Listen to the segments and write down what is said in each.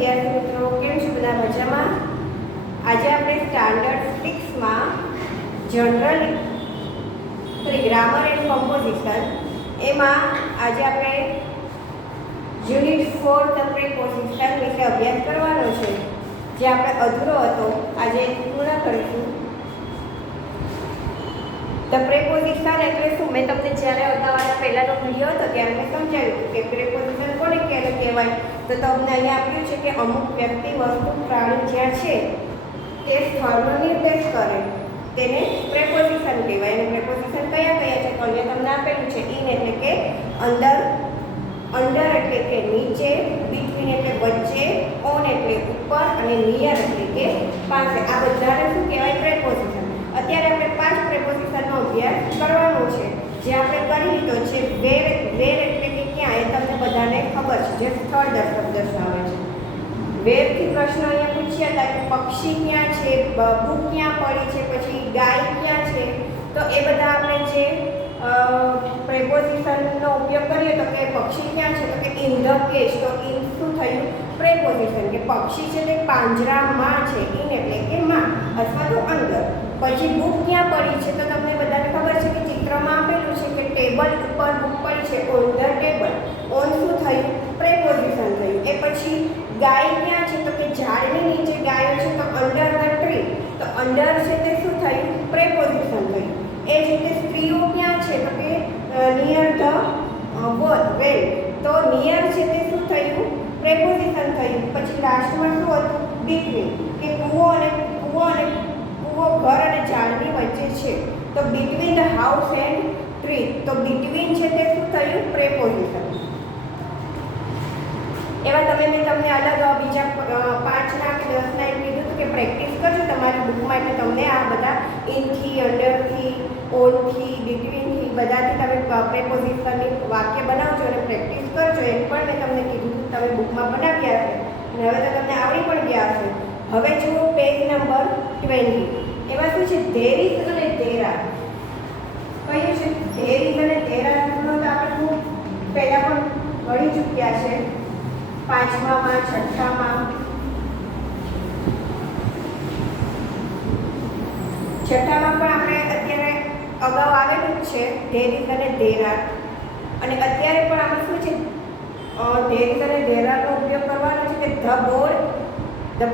વિદ્યાર્થી મિત્રો, કેમ છો બધા? મજામાં? આજે આપણે સ્ટાન્ડર્ડ 6 માં જનરલ ગ્રામર એન્ડ કમ્પોઝિશન એમાં આજે આપણે યુનિટ 4 ધ પ્રિપોઝિશન વિશે અભ્યાસ કરવાનો છે, જે આપણે અધૂરો હતો આજે પૂર્ણ કરીશું. ધ પ્રિપોઝિશન એટલે શું? મેં તમને જ્યારે અગાઉના પહેલાનો વિડીયો હતો ત્યારે મેં સમજાવ્યું કે પ્રિપોઝિશન કોને કહેવાય. તો તમને અહીંયા આપ્યું છે કે અમુક વ્યક્તિ, વસ્તુ, પ્રાણી જ્યાં છે તે સ્થળનો નિર્દેશ કરે તેને પ્રિપોઝિશન કહેવાય. અને પ્રિપોઝિશન કયા કયા છે તો અહીંયા તમને આપેલું છે. ઇન એટલે કે અંદર, અંડર એટલે કે નીચે, બિટવીન એટલે વચ્ચે, ઓન એટલે ઉપર અને નિયર એટલે કે પાસે. આ બધાને શું કહેવાય? પ્રિપોઝિશન. અત્યારે આપણે 5 પ્રિપોઝિશનનો અભ્યાસ કરવાનો છે, જે આપણે કરી લીધો છે. વેર એટલે કે ક્યાં, એ તમને બધાને ખબર છે, જે સ્થળ દર્શાવે છે. વેરથી પ્રશ્ન અહીંયા પૂછ્યા હતા કે પક્ષી ક્યાં છે, બુક ક્યાં પડી છે, પછી ગાય ક્યાં છે. તો એ બધા આપણે જે પ્રિપોઝિશનનો ઉપયોગ કરીએ તો કે પક્ષી ક્યાં છે તો કે ઇન ધ કેજ. તો ઇન શું થયું? પ્રિપોઝિશન. કે પક્ષી છે તે પાંજરામાં છે. ઇન એટલે કે માં અથવા તો અંદર. પછી બુક ક્યાં પડી છે તો તમને બધાને ખબર છે કે ચિત્રમાં આપેલું છે કે ટેબલ ઉપર બુક પડી છે, ઓન ધ ટેબલ. ઓન શું થયું? પ્રિપોઝિશન થયું. એ પછી ગાય ક્યાં છે તો કે ઝાડની નીચે ગાયો છે, તો અંડર ધ ટ્રી. તો અંડર છે તે શું થયું? પ્રિપોઝિશન થયું. એ જ રીતે સ્ત્રીઓ ક્યાં છે તો કે નિયર ધ વેલ. તો નિયર છે તે શું થયું? પ્રિપોઝિશન થયું. પછી લાસ્ટમાં શું હતું? બિટવીન. કે કૂવો ઘર અને ઝાડની વચ્ચે છે, તો between the house and tree. તો બિટવીન છે તે શું થયું? પ્રિપોઝિશન. એવા મેં તમને અલગ બીજા 5ના કે 10ના એમ કીધું હતું કે પ્રેક્ટિસ કરજો તમારી બુકમાં. એટલે તમને આ બધા ઇનથી, અંડરથી, ઓનથી, બિટવીનથી બધાથી તમે પ્રિપોઝિશનની વાક્ય બનાવજો અને પ્રેક્ટિસ કરજો. એમ પણ મેં તમને કીધું તમે બુકમાં બનાવ્યા હશે અને હવે તો તમને આવડી પણ ગયા હશે. હવે જુઓ પેજ નંબર 20. એમાં શું છે? ધેર ઇઝ અને ધેર આર. કયું છે? ધેર ઇઝ અને ધેર આર નો તો આપણે પહેલા પણ ભણી ચૂક્યા છે, 5માં, 6માં. 6માં પણ આપણે અત્યારે અગાઉ આવેલું જ છે ધેર ઇઝ અને ધેર આર. અને અત્યારે પણ આમાં શું છે? ધેર ઇઝ અને ધેર આરનો ઉપયોગ કરવાનો છે કે the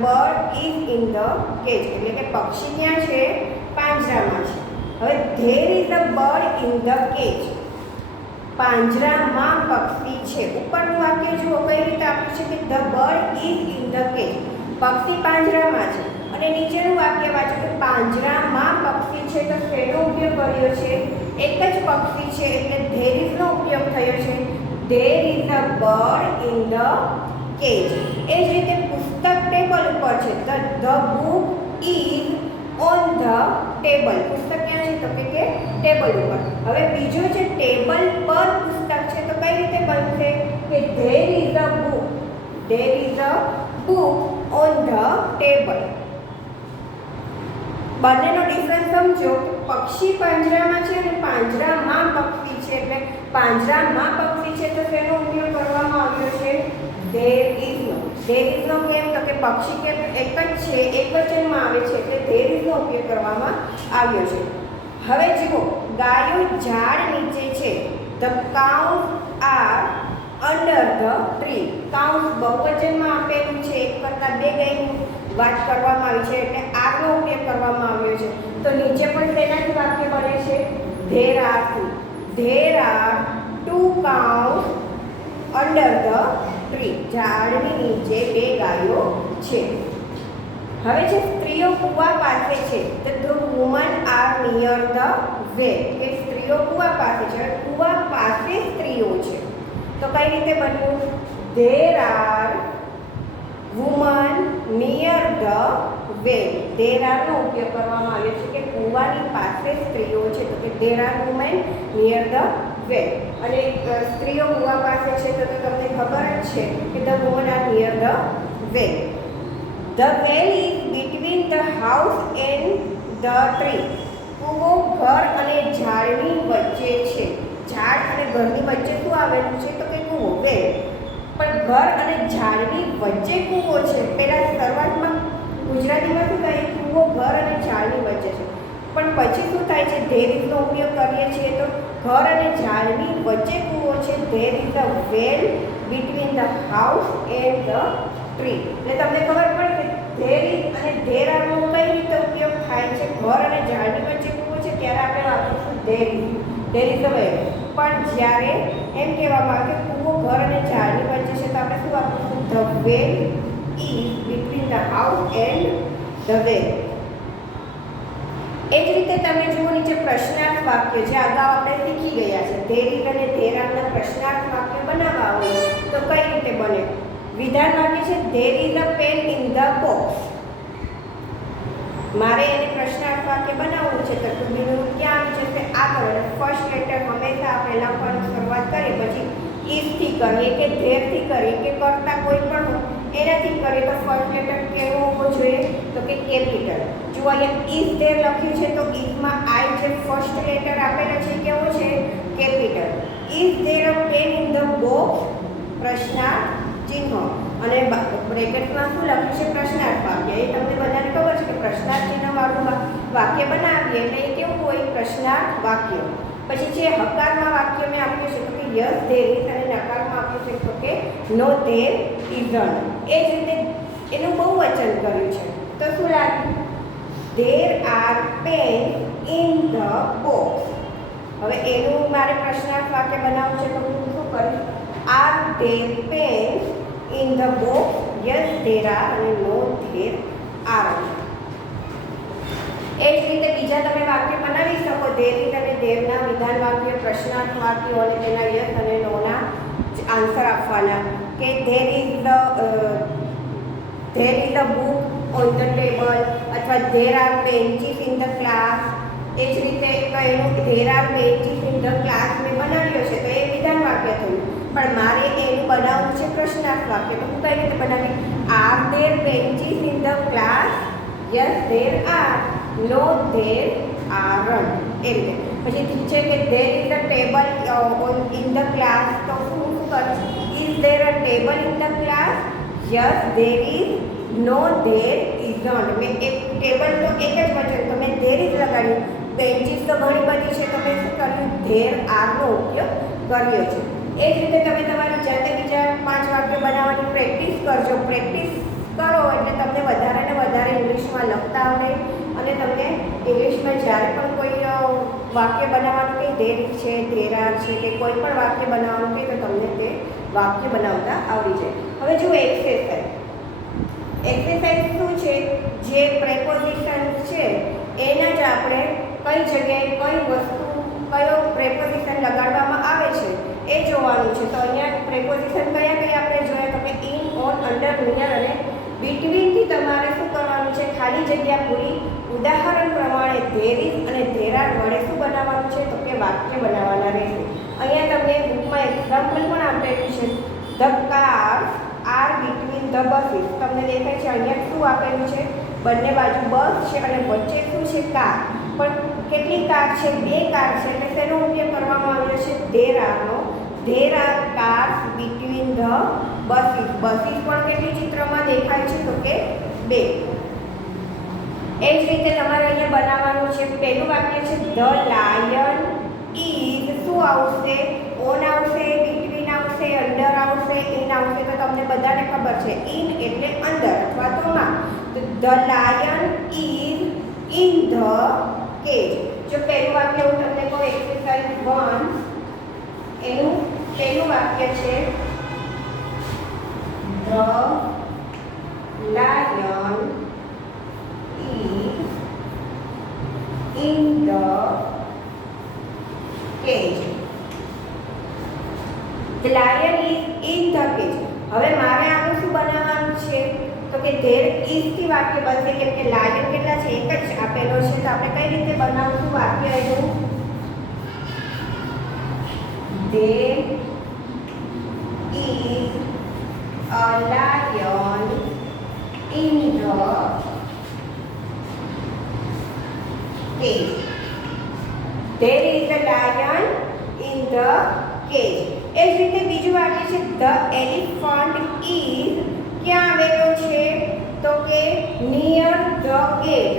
bird is in the cage. એટલે કે પક્ષી ક્યાં છે? પાંજરામાં છે. હવે there is a bird in the cage. પાંજરામાં પક્ષી છે. ઉપરનું વાક્ય જુઓ કઈ રીતે આપ્યું છે કે the bird is in the cage. પક્ષી પાંજરામાં છે. અને નીચેનું વાક્ય વાંચો કે પાંજરામાં પક્ષી છે. તો શેનો ઉપયોગ કર્યો છે? એક જ પક્ષી છે એટલે ધેર ઇઝ નો ઉપયોગ થયો છે. There is a bird in the cage. એ જ રીતે પુસ્તક ટેબલ ઉપર છે. The book is on the table. પુસ્તક ક્યાં છે તો કે ટેબલ ઉપર. હવે બીજો છે ટેબલ પર પુસ્તક છે. તો કઈ રીતે બનશે કે there is a book. There is a book on the table. બંનેનો ડિફરન્સ સમજો. પક્ષી પાંજરામાં છે અને પાંજરામાં પક્ષી છે. એટલે પાંજરામાં પક્ષી છે તો તેનો ઉપયોગ કરવામાં આવ્યો છે there is no. There is no કેમ તો કે પક્ષી કે એક જ છે, એકવચનમાં આવે છે એટલે ધેર ઇઝ નો ઉપયોગ કરવામાં આવ્યો છે. હવે જુઓ, ગાયો ઝાડ નીચે છે. The cows are under the tree. Cows બહુવચનમાં આપેલું છે, એક કરતાં બે ગાયની વાત કરવામાં આવી છે એટલે આરનો ઉપયોગ કરવામાં આવ્યો છે. તો નીચે પણ તેનાથી વાક્ય બને છે there are two. There are 2 cows under the tree. ઝાડની નીચે 2 ગાયો છે. હવે છે સ્ત્રીઓ કૂવા પાસે છે. The woman are near the well. કે સ્ત્રીઓ કૂવા પાસે છે. કૂવા પાસે સ્ત્રીઓ છે. તો કઈ રીતે બન્યું? There are women near the well. There આરનો ઉપયોગ કરવામાં આવ્યો છે કે કૂવાની પાસે સ્ત્રીઓ છે. તો કે there are women near the વેલ. અને સ્ત્રીઓ કૂવા પાસે છે તો તમને ખબર જ છે કે the woman are near the well. The well is between the house and the tree. કૂવો ઘર અને ઝાડની વચ્ચે છે. ઝાડ અને ઘરની વચ્ચે શું આવેલું છે તો કે કૂવો, વેલ. પણ ઘર અને ઝાડની વચ્ચે કૂવો છે. પહેલા શરૂઆતમાં ગુજરાતીમાં શું થાય, કૂવો ઘર અને ઝાડની વચ્ચે છે, પણ પછી શું થાય છે, ધેર ઇઝનો ઉપયોગ કરીએ છીએ તો ઘર અને ઝાડની વચ્ચે કૂવો છે. There is a well between the house and the tree. એટલે તમને ખબર પડે કે ધેર ઇઝ અને ધેર આરનો કઈ રીતે ઉપયોગ થાય છે. ઘર અને ઝાડની વચ્ચે કૂવો છે ત્યારે આપણે વાપરીશું ધેર ઇઝ અ વેલ. પણ જ્યારે એમ કહેવામાં આવે કે કૂવો ઘર અને ઝાડની વચ્ચે છે તો આપણે શું વાપરીશું, the well is between the house and the well. એ જ રીતે તમે જુઓ નીચે પ્રશ્નાર્થ વાક્ય જે અગાઉ આપણે શીખી ગયા છે. ધેર ઇઝ અને ધેર આરના પ્રશ્નાર્થ વાક્ય બનાવવા હોય તો કઈ રીતે બને. વિધાન વાક્ય છે there is a pen in the box. મારે એને પ્રશ્નાર્થ વાક્ય બનાવવું છે તો ટુ બી નું ક્યાં આવી જશે, આગળ. અને ફર્સ્ટ લેટર હંમેશા આપણે લખવાની શરૂઆત કરીએ પછી ઇઝથી કરીએ કે ધેરથી કરીએ કે કરતા કોઈ પણ એનાથી કરીએ તો ફર્સ્ટ લેટર કેવો હોવો જોઈએ તો કે કેપિટલ. જો અહીંયા ઇઝ ધેર લખ્યું છે તો ઇઝમાં આઈ જે ફર્સ્ટ લેટર આપેલા છે કેવો છે, capital. Is there a pen in the box, પ્રશ્નાર્થ ચિહ્ન, અને બ્રેકેટમાં શું લખ્યું છે, પ્રશ્નાર્થ વાક્ય. એ તમને બધાને ખબર છે કે પ્રશ્નાર્થ ચિહ્ન વાળું વાક્ય બનાવીએ એટલે એ કેવું હોય, પ્રશ્નાર્થ વાક્ય. પછી જે હકારમાં વાક્ય મેં આપ્યું છે તો કે યસ ધેર ઇઝ, અને નકારમાં આપ્યું છે તો કે નો ધેર ઇઝન્ટ. એ જ રીતે એનું બહુવચન કર્યું છે તો શું લાગ્યું, there are pen in the box. હવે એનું મારે પ્રશ્નાર્થ વાક્ય બનાવવું છે તો હું શું કરીશ, are there pen in the box, yes there are, અને નો ધેર આર. એ જ રીતે બીજા તમે વાક્ય બનાવી શકો ધેર ઇઝ અને ધેરના વિધાન વાક્ય, પ્રશ્નાર્થ વાક્યો અને તેના યસ અને નોના આન્સર આપવાના. કે there is a book on the table, અથવા there are benches in the class. એ જ રીતે એનું there are benches in the class મેં બનાવ્યો છે તો એ વિધાન વાક્ય થયું. પણ મારે એનું બનાવવું છે પ્રશ્નાર્થ વાક્ય તો હું કઈ રીતે બનાવી, are there benches in the class, yes there are, no there aren't. એ રીતે પછી ઠીક છે કે there is a table in the class તો હું શું કરીશ, is there a table in the class, yes there is, no there isn't. મેં એક ટેબલ તો એક જ વચન તો મેં ધેર ઇઝ લગાડ્યું. બેન્ચીસ તો ઘણી બધી છે તો મેં શું કર્યું, ધેર આરનો ઉપયોગ કર્યો છે. એ જ રીતે તમે તમારી જાતે બીજા 5 વાક્યો બનાવવાની પ્રેક્ટિસ કરજો. પ્રેક્ટિસ કરો એટલે તમને વધારે ને વધારે ઇંગ્લિશમાં લખતા આવડે, અને તમને ઇંગ્લિશમાં જ્યારે પણ કોઈ વાક્ય બનાવવાનું કે ધેર છે, ધેર આર છે કે કોઈ પણ વાક્ય બનાવવાનું કે તો તમને તે વાક્ય બનાવતા આવડી જાય. હવે જુઓ એક્સરસાઇઝ. એક્સરસાઇઝ શું છે, જે પ્રેપોઝિશન છે એના જ આપણે કઈ જગ્યાએ કઈ વસ્તુ કયો પ્રેપોઝિશન લગાડવામાં આવે છે એ જોવાનું છે. તો અહીંયા પ્રેપોઝિશન કયા કયા આપણે જોયા તો કે ઇન, ઓન, અંડર, નિયર અને બિટવીનથી તમારે શું કરવાનું છે, ખાલી જગ્યા પૂરી. ઉદાહરણ પ્રમાણે ધેર ઇઝ અને ધેર આર વડે શું બનાવવાનું છે તો કે વાક્ય બનાવવાના રહેશે. અહીંયા તમને બુકમાં એક્ઝામ્પલ પણ આપેલું છે, the cars are between the buses. તમને દેખાય છે અહીંયા શું આપેલું છે, બંને બાજુ બસ છે અને વચ્ચે શું છે, કાર. પણ કેટલી કાર છે, 2 કાર છે એટલે તેનો ઉપયોગ કરવામાં આવ્યો છે ધેર આરનો. There are cars between the buses. Buses પણ કેટલી ચિત્રમાં દેખાય છે તો કે 2. એ જ રીતે તમારે અહીંયા બનાવવાનું છે. પહેલું વાક્ય છે ધ લાયન ઇઝ, શું આવશે, ઓન આવશે, બિટવીન આવશે, અંડર આવશે, ઇન આવશે. તો તમને બધાને ખબર છે ઇન એટલે અંદર અથવા તો માં. તો the lion is in the cage. જો પહેલું વાક્ય હું તમને કહું એક્સરસાઇઝ 1, એનું પહેલું વાક્ય છે the lion is in the cage. The lion is in the cage. હવે મારે આનું શું બનાવવાનું છે તો કે ધેર ઇઝ થી વાક્ય બનશે, કેમ કે લાયન કેટલા છે, એક જ આપેલો છે. તો આપણે કઈ રીતે બનાવશું વાક્ય એનું, there is a lion in the cage. There is a lion in the cage. એ જ રીતે બીજું વાક્ય છે ધ એલિફન્ટ ઇઝ ક્યાં આવેલો છે તો કે નિયર ધ ગેટ.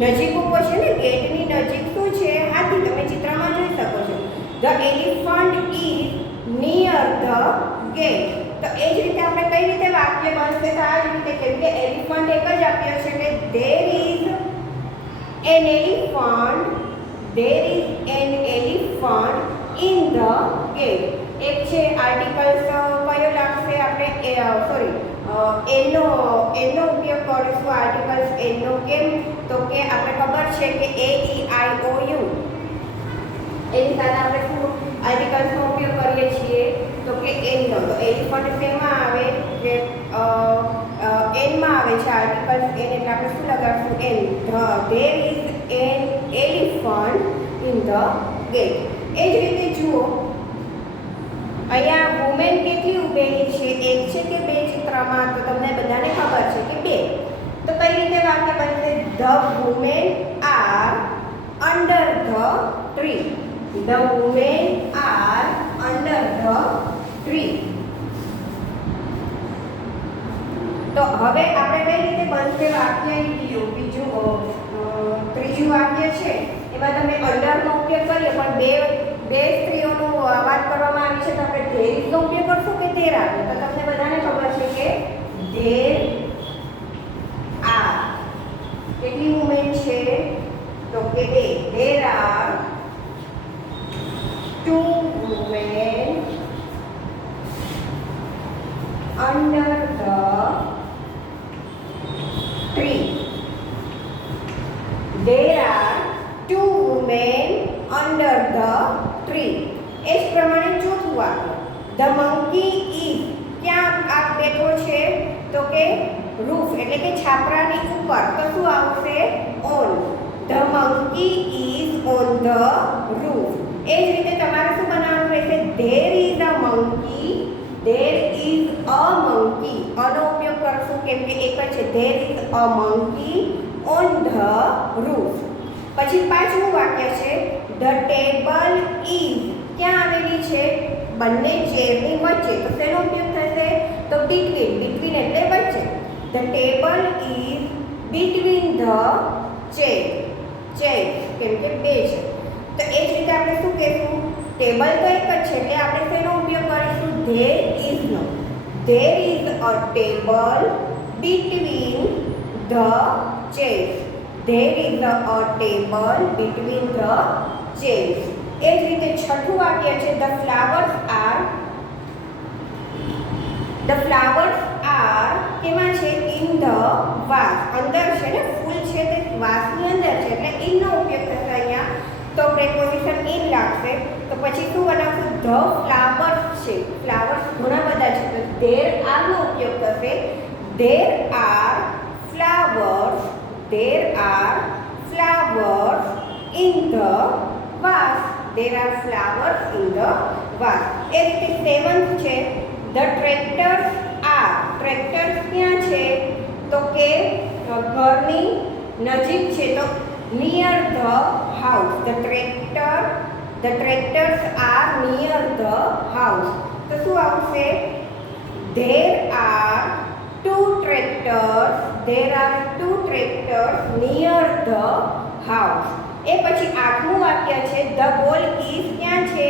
નજીક ઊભો છે ને, ગેટની નજીક શું છે? હાથી. તમે ચિત્રમાં જોઈ શકો છો. The elephant is near the gate. તો એ જ રીતે આપણે કઈ રીતે વાક્ય બનશે? તો આ જ રીતે, કેમ કે એલિફન્ટ એક જ આપ્યો છે એટલે there is an elephant, there is an elephant in the gate. એક છે આર્ટિકલ્સ કયો લાગશે? આપણે સોરી એનો ઉપયોગ કરીશું. આર્ટિકલ્સ એનો કેમ? તો કે આપણે ખબર છે કે એ ઈ આઈ ઓ યુ એની સાથે આપણે શું આર્ટિકલ્સનો ઉપયોગ કરીએ છીએ? તો કે એનો. તો એલિફન્ટ શેમાં આવે? કે એનમાં આવે છે આર્ટિકલ્સ એન, એટલે આપણે શું લગાડશું? An. There is an elephant in the gate. એ જ રીતે જુઓ અહીંયા વુમેન કેટલી ઊભેલી છે? એક છે કે બે ચિત્રમાં? તો તમને બધાને ખબર છે કે બે. તો કઈ રીતે વાક્ય બનશે? The women are under the tree. The women are under the tree. તો હવે આપણે કઈ રીતે બનશે વાક્ય? બીજું ત્રીજું વાક્ય છે એમાં તમે અંડરનો ઉપયોગ કરીએ, પણ બે સ્ત્રીઓનો વાત કરવામાં આવી છે તો આપણે ધેર ઇઝનો ઉપયોગ કરશું કે ધેર આર? તો તમને બધાને ખબર છે કે ધેર આર. કેટલી વુમેન છે? તો કે બે. There are two women under the tree. There are two women under the tree. એ જ પ્રમાણે ચોથું વાક્ય ધ મંકી ઇઝ ક્યાં આ બેઠો છે? તો કે રૂફ એટલે કે છાપરાની ઉપર. તો શું આવશે? On. The monkey is on the roof. એ જ રીતે તમારે શું બનાવવાનું રહેશે? There is a monkey. There is a monkey. અનો ઉપયોગ કરશું કેમ કે એક જ છે. There is a monkey on the roof. પછી પાંચમું વાક્ય છે ધ ટેબલ ઇઝ ક્યાં આવેલી છે? બંને ચેરની વચ્ચે. તો શેનો ઉપયોગ થશે? તો બિટવીન. બિટવીન એટલે વચ્ચે. The table is between the chair. Chair કેમ કે બે છે. તો એ જ રીતે આપણે શું કહેશું? ટેબલ તો એક જ છે એટલે આપણે શેનો ઉપયોગ કરીશું? There is no. There is a table between the chairs. There is a table between the chairs. એ જ રીતે છઠ્ઠું વાક્ય છે the flowers are. The flowers are કેમાં છે? In the vase. અંદર છે ને, ફૂલ છે તે વાસની અંદર છે એટલે ઇનનો ઉપયોગ થશે અહીંયા. તો પ્રેપોઝિશન ઇન લાગશે. તો પછી શું બનાવશું? ધ ફ્લાવર્સ છે. ફ્લાવર્સ ઘણા બધા છે તો ધેર આરનો ઉપયોગ થશે. There are flowers. There are flowers in the vase. There are flowers in the vase. એ રીતે સેવન્થ છે ધ ટ્રેક્ટર્સ આર. ટ્રેક્ટર્સ ક્યાં છે? તો કે ઘરની નજીક છે. તો near the house. The tractors are near the house. તો શું આવશે? There are two tractors. There are two tractors near the house. એ પછી આઠમું વાક્ય છે ધ બોલ ઇઝ ક્યાં છે?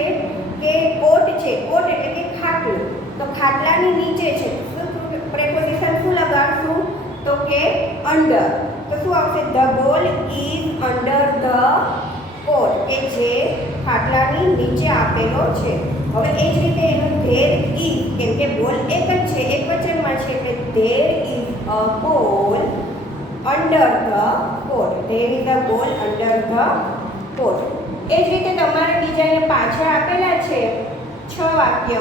કે કોટ છે. કોટ એટલે કે ખાટલું. તો ખાટલાની નીચે છે. પ્રેપોઝિશન શું લગાડશું? તો કે અંડર. તો શું આવશે? The ball is under the કોટ કે જે ખાટલાની નીચે આપેલો છે. હવે એ જ રીતે એનું ધેર ઇઝ કેમ કે બોલ એક જ છે, એક વચનમાં છે એટલે there is a ball under the coat. There is a ball under the કોટ. એ જ રીતે તમારે બીજા અહીંયા પાછળ આપેલા છે 6 વાક્ય.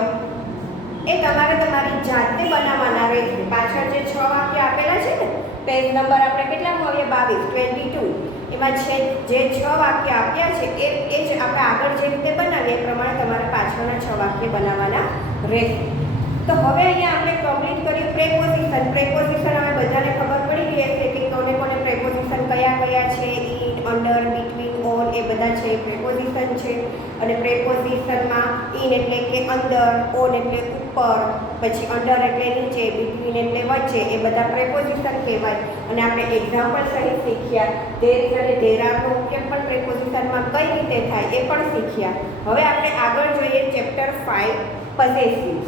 એ તમારે તમારી જાતે બનાવવાના રહેશે. પાછળ જે 6 વાક્ય આપેલા છે ને, પેજ નંબર આપણે કેટલામાં આવીએ? 22. એમાં છે જે 6 વાક્ય આપ્યા છે એ જ આપણે આગળ જે રીતે બનાવીએ એ પ્રમાણે તમારે પાછળના 6 વાક્ય બનાવવાના રહેશે. તો હવે અહીંયા આપણે કમ્પ્લીટ કર્યું પ્રેપોઝિશન. પ્રેપોઝિશન હવે બધાને ખબર પડી ગઈ હશે કે કોને કોને પ્રેપોઝિશન કયા કયા છે? ઇન, અંડર, બિટવીન, ઓન એ એ બધા છે પ્રેપોઝિશન છે. અને પ્રેપોઝિશનમાં ઇન એટલે કે અંદર, ઓન એટલે ઉપર, પછી અંડર એટલે નીચે, બિટવીન એટલે વચ્ચે, એ બધા પ્રેપોઝિશન કહેવાય. અને આપણે એક્ઝામ્પલ સહિત શીખ્યા. ધેર ઇઝ અને ધેર આરનો ઉપયોગ પણ પ્રેપોઝિશનમાં કઈ રીતે થાય એ પણ શીખ્યા. હવે આપણે આગળ જોઈએ ચેપ્ટર 5 પોઝેસિવ.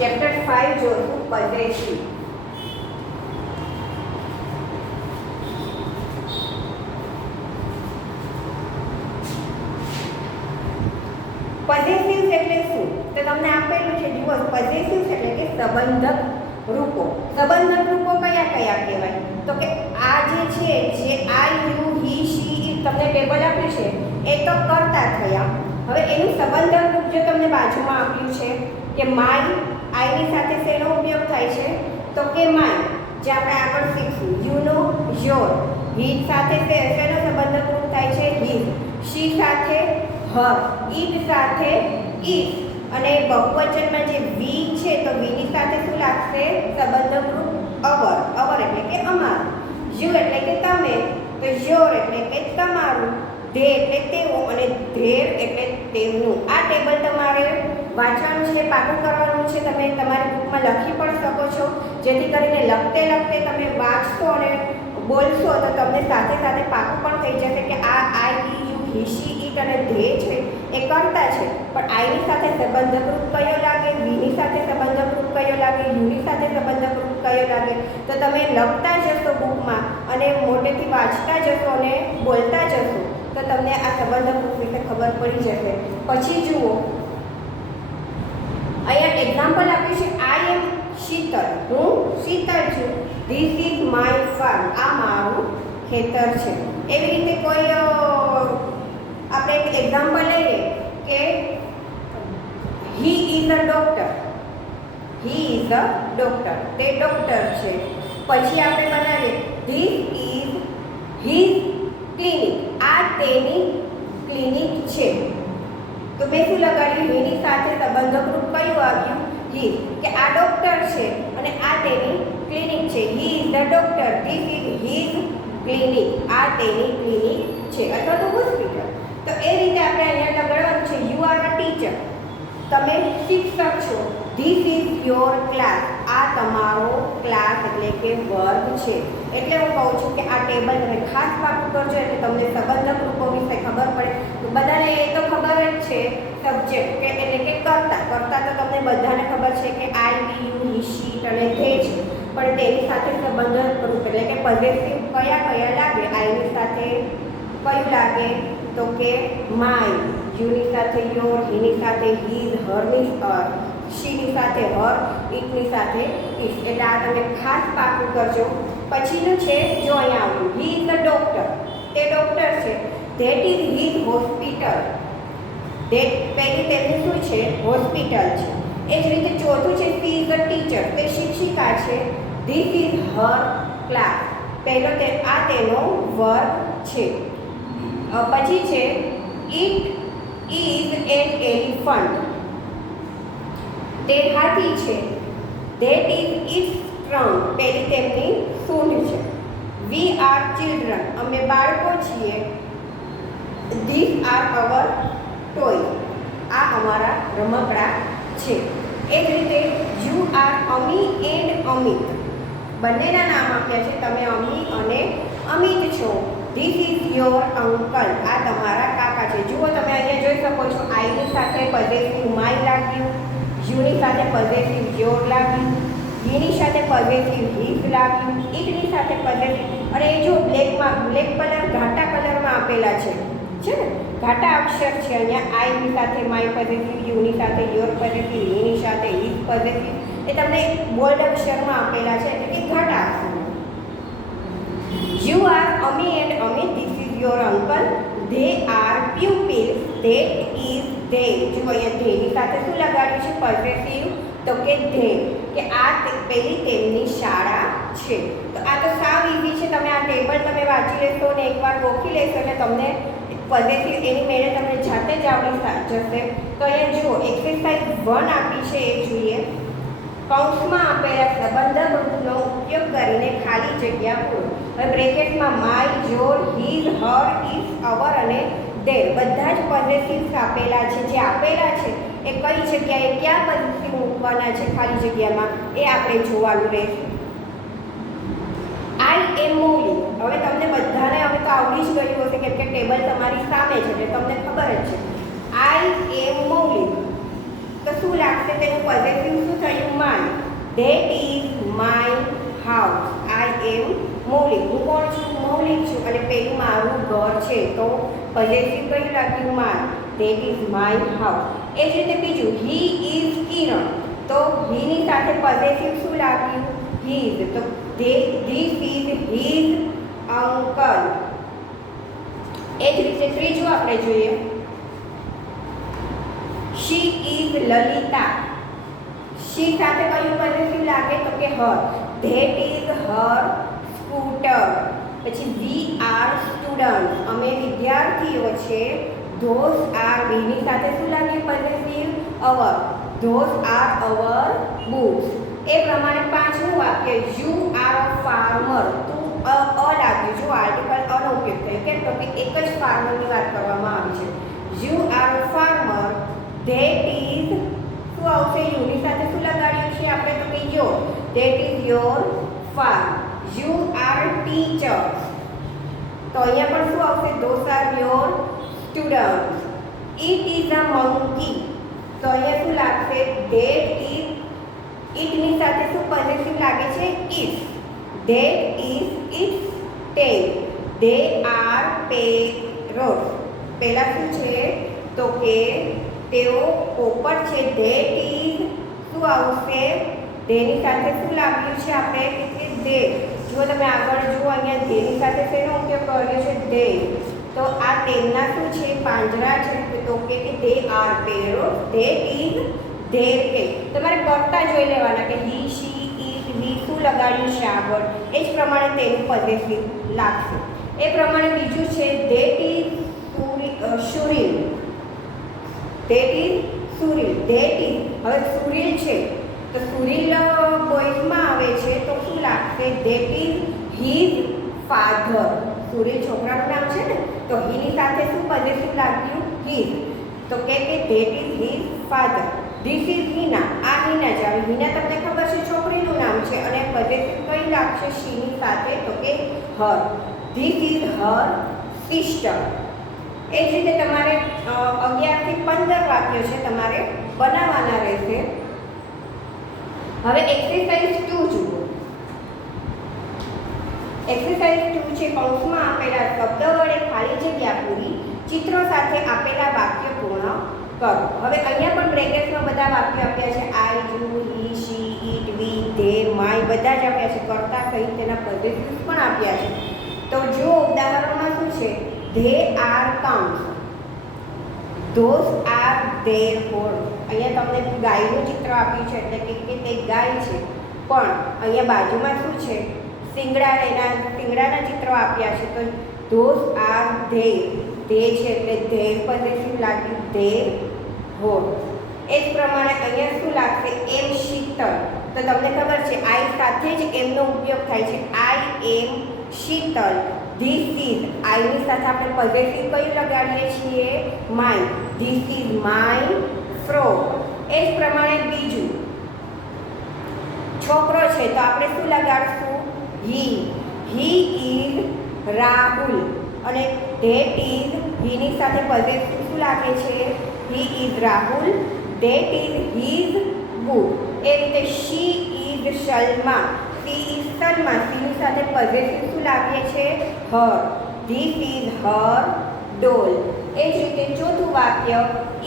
ચેપ્ટર 5 જોશું પોઝેસિવ. પોઝેસિવ્સ એટલે શું? તો તમને આપેલું છે જુઓ, પોઝેસિવ્સ એટલે કે સંબંધક રૂપો. સંબંધક રૂપો કયા કયા કહેવાય? તો કે આ જે છે, જે આઈ, યુ, હી, શી, ઇટ તમને ટેબલ આપ્યું છે એ તો કરતા થયા. હવે એનું સંબંધક રૂપ જો તમને બાજુમાં આપ્યું છે કે માય, આઈની સાથે શેનો ઉપયોગ થાય છે? તો કે માય, જે આપણે આગળ શીખશું. યુનો, યોર. હી સાથે શેનો સંબંધક રૂપ થાય છે? હિઝ. શી સાથે હર. ઈટ સાથે ઈટ. અને બહુવચનમાં જે વી છે તો વીની સાથે શું લાગશે? સંબંધક રૂપ અવર. અવર એટલે કે અમારું. યુ એટલે કે તમે, તો યોર એટલે કે તમારું. ધે એટલે તેવું, અને ધેર એટલે તેમનું. આ ટેબલ તમારે વાંચવાનું છે, પાકું કરવાનું છે. તમે તમારી બુકમાં લખી પણ શકો છો, જેથી કરીને લખતે લખતે તમે વાંચશો અને બોલશો તો તમને સાથે સાથે પાકું પણ થઈ જશે કે આ આઈ, યુ, હી, શી, ઈટ અને ધે છે એ કરતા છે. પણ આઈની સાથે સંબંધક રૂપ કયો લાગે? વીની સાથે સંબંધક રૂપ કયો લાગે? યુની સાથે સંબંધક રૂપ કયો લાગે? તો તમે લખતા જશો બુકમાં અને મોટેથી વાંચતા જશો અને બોલતા જશો તો તમને આ સંબંધક રૂપ વિશે ખબર પડી જશે. પછી જુઓ, અહીંયા એક્ઝામ્પલ આપ્યું છે. આઈ એમ શીતલ. હું શીતલ છું. This is my farm. આ મારું ખેતર છે. એવી રીતે કોઈ આપણે એક એક્ઝામ્પલ લઈએ કે he is a doctor. He is a doctor. તે ડોક્ટર છે. પછી આપણે બનાવીએ ધીસ ઇઝ હિઝ ક્લિનિક. આ તેની ક્લિનિક છે. તો મેં શું લગાડ્યું? હીની સાથે સંબંધક રૂપ કયું આવ્યું? હી. કે આ ડોક્ટર છે અને આ તેની ક્લિનિક છે. He is the doctor. This is his clinic. આ તેની ક્લિનિક છે અથવા તો હોસ્પિટલ. તો એ રીતે આપણે અહીંયા લગાડવાનું છે. You are a teacher. તમે શિક્ષક છો. This is your class. આ તમારો ક્લાસ એટલે કે વર્ગ છે. એટલે હું કહું છું કે આ ટેબલ તમે ખાસ પાકું કરજો એટલે તમને સંબંધક રૂપો વિશે ખબર પડે. તો બધાને એ તો ખબર જ છે સબ્જેક્ટ કે એટલે કે કરતા. કરતા તો તમને બધાને ખબર છે કે આઈ, વી, યુ, હી, શી, ઇટ અને ધે છે. પણ તેની સાથે સંબંધક રૂપ એટલે કે પોઝેસિવ કયા કયા લાગે? આઈની સાથે કયું લાગે? તો કે માય. યુની સાથે યોર. હીની સાથે હિઝ. હરની શીની સાથે હર. ઈટની સાથે ઇટ. એટલે આ તમે ખાસ પાકું કરજો. પછીનું છે જો અહીંયા આવ્યું હી ઇઝ ધ ડોક્ટર. તે ડોક્ટર છે. That is his hospital. That પહેલી તેમની શું છે? હોસ્પિટલ છે. એ જ રીતે ચોથું છે સી ઇઝ અ ટીચર. તે શિક્ષિકા છે. This is Har class. પહેલો આ તેનો વર્ગ છે. પછી છે ઇટ ઇઝ એન એલિફન્ટ. તે હાથી છે. ધેટ ઇઝ ઇટ્સ ટ્રંક. પહેલી તેમની સૂંઢ છે. We are children. અમે બાળકો છીએ. This are our toy. આ અમારા રમકડા છે. એ જ રીતે you are Ami and Amit. બંનેના નામ આપ્યા છે. તમે અમી અને અમિત છો. This is your uncle. આ તમારા કાકા છે. જુઓ તમે અહીંયા જોઈ શકો છો આઈની સાથે પોઝેસિવ માય લાગ્યું. યુની સાથે પોઝેસિવ યોર લાગ્યું. વીની સાથે પોઝેસિવ હિઝ લાગ્યું. ઇટની સાથે પોઝેસિવ. અને એ જો બ્લેક કલર ઘાટા કલરમાં આપેલા છે ને, ઘાટા અક્ષર છે અહીંયા. આઈની સાથે માય પોઝેસિવ, યુની સાથે યોર પોઝેસિવ, હીની સાથે હિઝ પોઝેસિવ. એ તમને બોલ્ડ અક્ષરમાં આપેલા છે એટલે કે ઘાટા અક્ષરમાં. You are Ami and Amit. This is your uncle. They are pupils. That is they. જો અહીંયા ધેની સાથે શું લગાડ્યું છે? પોઝેસિવ. તો કે ધે. કે આ પેલી તેમની શાળા છે. તો આ તો સાવ ઈઝી છે. તમે આ ટેબલ તમે વાંચી લેશો અને એકવાર ગોખી લેશો એટલે તમને પોઝિટિવ એની મેળે તમને જાતે જ આવડી જશે. તો અહીંયા જુઓ એક્સરસાઇઝ 1 આપી છે એ જોઈએ. કૌંસમાં આપેલા સંબંધનો ઉપયોગ કરીને ખાલી જગ્યા પૂરો. હવે બ્રેકેટમાં my, your, his, her, is, our અને ધેર બધા જ પોઝિટિવ્સ આપેલા છે. જે આપેલા છે એ કઈ જગ્યાએ ક્યાં પોઝિટિવ મૂકવાના છે ખાલી જગ્યામાં એ આપણે જોવાનું રહેશે. આઈ એમ મૌલિક. હવે તમને બધાને હવે તો આવડી જ ગયું હશે કેમ કે ટેબલ તમારી સામે છે એટલે તમને ખબર જ છે. આઈ એમ મૌલિક તો શું લાગશે? તેનું પોઝિટિવ શું થયું? My. That is my house. I am Maulik. હું કોણ છું? મૌલિક છું અને પેલું મારું ઘર છે તો પોઝિટિવ કયું લાગ્યું? My. That is my house. એ જ રીતે બીજું હી ઇઝ કિરણ તો હીની સાથે પોઝિટિવ શું લાગ્યું? હીઝ. તો ધીસ ઇઝ હીઝ અંકલ. એ જ રીતે ત્રીજું આપણે જોઈએ. She is Lalita. શી સાથે કયું પોઝિટિવ લાગે? તો કે her. That is her scooter. પછી વી આર સ્ટુડન્ટ. અમે વિદ્યાર્થીઓ છે. ધોઝ આર વીની સાથે શું લાગે positive? Our. Those are our books. એ પ્રમાણે પાંચમું વાક્ય યુ આર અ ફાર્મર. તું લાગ્યું. જો આર્ટિકલ અનો ઉપયોગ થયો કેમ તો કે એક જ ફાર્મરની વાત કરવામાં આવી છે. You are a farmer. That is શું આવશે? યુની સાથે શું લગાડ્યું છે આપણે? તો કે your. That is your farm. You are teacher તો અહીંયા પણ શું આવશે? Those are your students. It is a monkey તો અહીંયા શું લાગશે? That is. ઇટની સાથે શું પોઝિટિવ લાગે છે? Its. That is its tail. They are parrot. પહેલા શું છે તો કે તેઓ પોપટ છે. ધેટ ઇઝ શું આવશે? ધેની સાથે શું લાગ્યું છે આપણે? કે ધે. જો તમે આગળ જુઓ અહીંયા ધેની સાથે શેનો ઉપયોગ કર્યો છે? ધે. તો આ તેમના શું છે? પાંજરા છે. તો કે they are parrot. That is their pet. તમારે કરતા જોઈ લેવાના કે હી, શી, ઇટ, વી શું લગાડ્યું છે આગળ એ જ પ્રમાણે તેનું પોઝિટિવ લાગશે. એ પ્રમાણે બીજું છે that is Suril. That is Suril. That is હવે સુરીલ છે તો સુરીલ બોયઝમાં આવે છે તો શું લાગશે? That is his father. Suril છોકરાનું નામ છે ને તો હીની સાથે શું પોઝિટિવ લાગ્યું? હિઝ. તો કે that is his father. This is Hina. આ હિના છે. હવે હિના તમને ખબર છે છોકરીનું નામ છે અને પોઝિટિવ કઈ લાગશે? શીની સાથે તો કે her. This is her sister. એ જ રીતે તમારે 11 થી 15 વાક્યો છે તમારે બનાવવાના રહેશે. હવે એક્સરસાઇઝ 2 જુઓ. એક્સરસાઇઝ 2 છે કૌંસમાં આપેલા શબ્દ વડે ખાલી જગ્યા પૂરી. ચિત્રો સાથે આપેલા વાક્ય પૂર્ણ કરો. હવે અહીંયા પણ બ્રેકેટમાં બધા વાક્યો આપ્યા છે. I, you, he, she, it, we, they, my બધા જ આપ્યા છે. કર્તા સહિત તેના પોઝિટિવ્સ પણ આપ્યા છે. તો જો ઉદાહરણમાં શું છે? They are counts. Those are there horse. અહીંયા તમને ગાયનું ચિત્ર આપ્યું છે એટલે કે તે ગાય છે. પણ અહીંયા બાજુમાં શું છે? શિંગડાના ચિત્રો આપ્યા છે. તો ધોઝ આર ધેર. ધે છે એટલે ધેર પોઝિટિવ લાગ્યું. Their horse. એ જ પ્રમાણે અહીંયા શું લાગશે? એમ શીતળ. તો તમને ખબર છે આઈ સાથે જ એમનો ઉપયોગ થાય છે. આઈ એમ શીતળ. This is. આઈની સાથે આપણે પોઝિટિવ કયું લગાડીએ છીએ? My. This is my frock. એ જ પ્રમાણે બીજું છોકરો છે તો આપણે શું લગાડશું? હી. હી ઇઝ રાહુલ. અને ધેટ ઇઝ હીની સાથે પોઝિટિવ શું લાગે છે? He is Rahul. That is his book. એ રીતે she is Salma. She is Salma. સીની સાથે પોઝિટિવ શું લાગે છે? હર. ધીસ ઇઝ હર ડોલ. એ જ રીતે ચોથું વાક્ય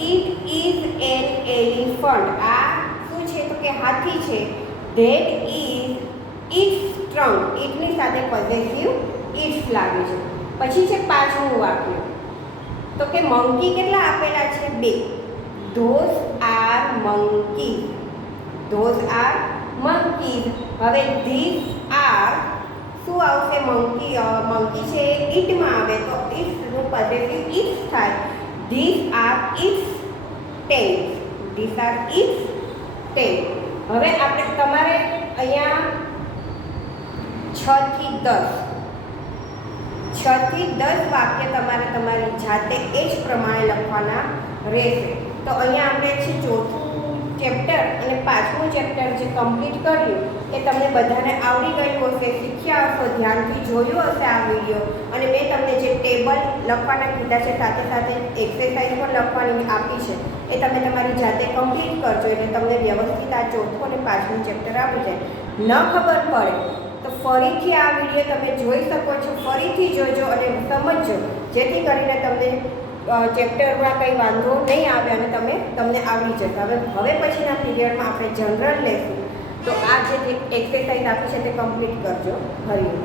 ઇટ ઇઝ એન એલિફન્ટ. આ શું છે તો કે હાથી છે. ધેટ ઇઝ ઇટ્સ ટ્રંક. ઇટની સાથે પોઝિટિવ ઇટ્સ લાગે છે. પછી છે પાંચમું વાક્ય તો કે મંકી કેટલા આપેલા છે? 2. Those are monkey. Those are monkey. હવે ધીસ આર શું આવશે? મંકી છે ઇટમાં આવે તો ઇટ્સનું નું પોઝેસિવ ઇટ્સ થાય. This are its tens. This are its tens. હવે આપણે તમારે અહીંયા 6 થી 10 વાક્ય તમારે તમારી જાતે એ જ પ્રમાણે લખવાના રહેશે. તો અહીંયા આપણે છે ચોથું ચેપ્ટર અને પાંચમું ચેપ્ટર જે કમ્પ્લીટ કર્યું એ તમને બધાને આવડી ગયું હશે, શીખ્યા હશો, ધ્યાનથી જોયું હશે આ વિડીયો. અને મેં તમને જે ટેબલ લખવાના કીધા છે સાથે સાથે એક્સરસાઇઝ પણ લખવાની આપી છે એ તમે તમારી જાતે કમ્પ્લીટ કરજો એટલે તમને વ્યવસ્થિત આ ચોથું અને પાંચમું ચેપ્ટર આવડી જાય. ન ખબર પડે તો ફરીથી આ વિડીયો તમે જોઈ શકો છો, ફરીથી જોજો અને સમજજો, જેથી કરીને તમને ચેપ્ટરમાં કંઈ વાંધો નહીં આવે અને તમને આવડી જશે. હવે પછીના પીરિયડમાં આપણે જનરલ લેશું. તો આ જે એક્સરસાઇઝ આપી છે તે કમ્પ્લીટ કરજો. હરિઓમ.